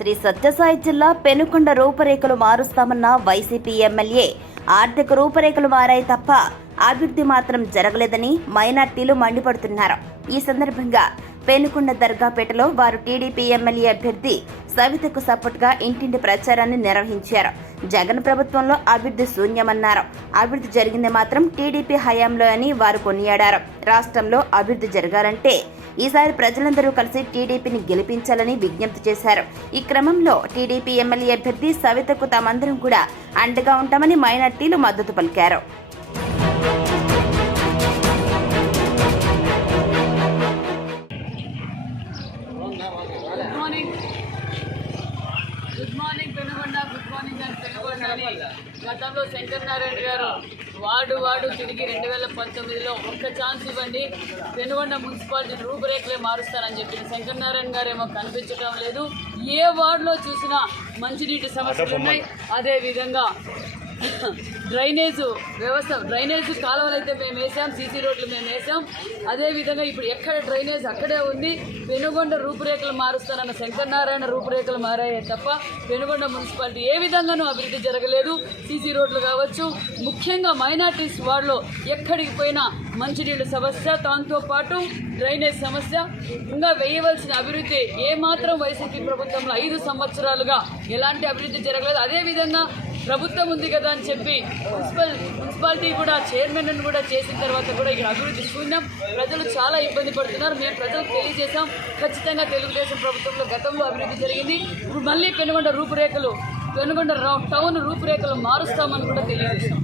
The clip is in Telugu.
శ్రీ సత్యసాయి జిల్లా పెనుకొండ రూపురేఖలు మారుస్తామన్న వైసీపీ ఎమ్మెల్యే ఆర్థిక రూపురేఖలు మారాయి తప్ప అభివృద్ధి మాత్రం జరగలేదని మైనార్టీలు మండిపడుతున్నారు. ఈ సందర్భంగా పెనుకొండ దర్గాపేటలో వారు టీడీపీ ఎమ్మెల్యే అభ్యర్థి సవితకు సపోర్టుగా ఇంటింటి ప్రచారాన్ని నిర్వహించారు. జగన్ ప్రభుత్వంలో అభివృద్ధి శూన్యమన్నారు. అభివృద్ధి జరిగింది మాత్రం టీడీపీ హయాంలో అని వారు కొనియాడారు. రాష్ట్రంలో అభివృద్ధి జరగాలంటే ఈసారి ప్రజలందరూ కలిసి టీడీపీని గెలిపించాలని విజ్ఞప్తి చేశారు. ఈ క్రమంలో టీడీపీ ఎమ్మెల్యే అభ్యర్థి సవితకు తామందరం కూడా అండగా ఉంటామని మైనార్టీలు మద్దతు పలికారు. Good morning Penugonda, good morning and Penugonda అని గతంలో శంకర్ నారాయణ గారు వార్డు తిరిగి 2019లో ఒక్క ఛాన్స్ ఇవ్వండి, పెనుగొండ మున్సిపాలిటీ రూపురేఖలే మారుస్తానని చెప్పిన శంకర్ నారాయణ గారు ఏమో కనిపించడం లేదు. ఏ వార్డులో చూసినా మంచినీటి సమస్యలు ఉన్నాయి. అదేవిధంగా డ్రైనేజ్ కాలువలు అయితే మేము వేసాం, సీసీ రోడ్లు మేము వేసాం. అదేవిధంగా ఇప్పుడు ఎక్కడ డ్రైనేజ్ అక్కడే ఉంది. పెనుగొండ రూపురేఖలు మారుస్తానన్న శంకర్ నారాయణ రూపురేఖలు మారాయే తప్ప పెనుగొండ మున్సిపాలిటీ ఏ విధంగానూ అభివృద్ధి జరగలేదు. సీసీ రోడ్లు కావచ్చు, ముఖ్యంగా మైనార్టీస్ వార్డులో ఎక్కడికి పోయినా మంచినీళ్ళ సమస్య, దాంతో పాటు డ్రైనేజ్ సమస్య, ఇంకా వేయవలసిన అభివృద్ధి ఏమాత్రం వైసీపీ ప్రభుత్వంలో 5 సంవత్సరాలుగా ఎలాంటి అభివృద్ధి జరగలేదు. అదేవిధంగా ప్రభుత్వం ఉంది కదా అని చెప్పి మున్సిపాలిటీ కూడా చైర్మన్ కూడా చేసిన తర్వాత కూడా ఇక్కడ అభివృద్ధి శూన్యం. ప్రజలు చాలా ఇబ్బంది పడుతున్నారు. మేము ప్రజలకు తెలియజేశాం, ఖచ్చితంగా తెలుగుదేశం ప్రభుత్వంలో గతంలో అభివృద్ధి జరిగింది. ఇప్పుడు మళ్ళీ పెనుగొండ టౌన్ రూపురేఖలు మారుస్తామని కూడా తెలియజేశాం.